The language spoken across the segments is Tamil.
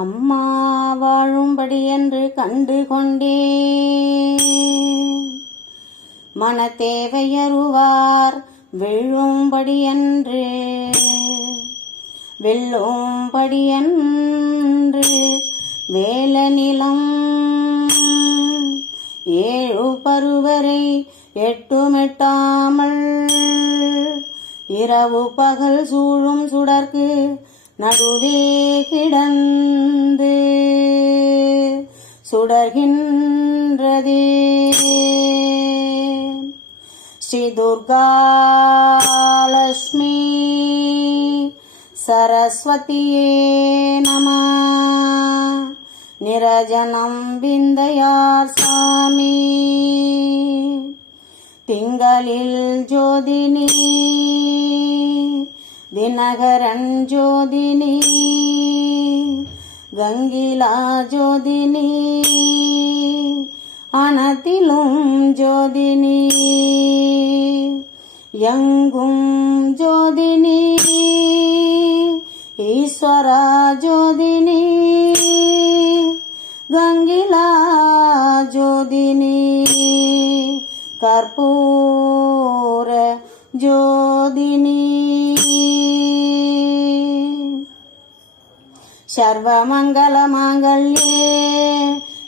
அம்மா வாழும்படி என்று கண்டு கொண்டேன். மனத்தேவையருவார் வெல்லும்படியன்று வேலநிலம் 7 பருவரை 8 மெட்டாமல் இரவு பகல் சூழும் சுடர்க்கு நடுவே கிடந்து சுடர்கின்றதே. ஸ்ரீ துர்கா லட்சுமி சரஸ்வதியே நமः. நிரஜனம் விந்தையார் சாமி. திங்களில் ஜோதினி தினகரன் ஜோதினி கங்கிலா ஜோதினி அனத்திலும் ஜோதினி எங்கும் ஜோதினி ஈஸ்வரா ஜோதினி கங்கிலா ஜோதினி கற்பூர ஜோதினி. சர்வமங்கல மாங்கல்யே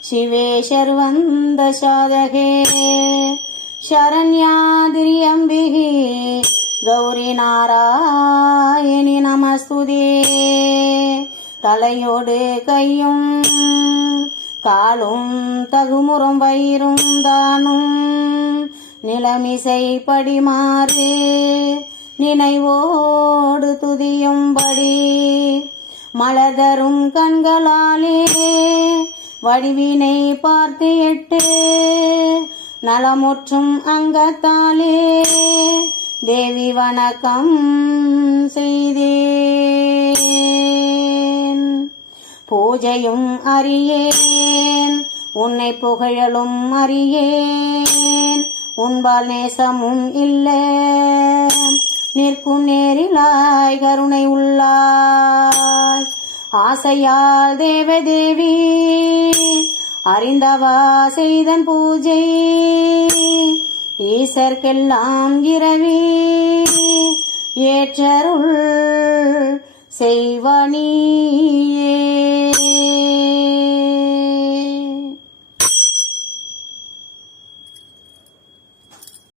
शिवे शर्वन्दसाधके शरण्याद्रियम्बिः गौरी नारायणि नमस्तुते. தலையோடு கையும் காலும் தகுமுறும் வயிறும் தானும் நிலமிசை படிமாறு நினைவோடு துதியும்படி மலர்தரும் கண்களாலே வடிவினை பார்த்து 8 நலமுற்றும் அங்கத்தாலே தேவி வணக்கம் செய்தேன். பூஜையும் அறியேன் உன்னை புகழலும் அறியேன். உன்பால் நேசமும் இல்லை நிற்கும் நேரிலாய் கருணை உள்ளாய். ஆசையால் தேவதேவி அறிந்தவா செய்தன் பூஜை ஈசர்க்கெல்லாம் இரவி ஏற்றருள் செய்வனி.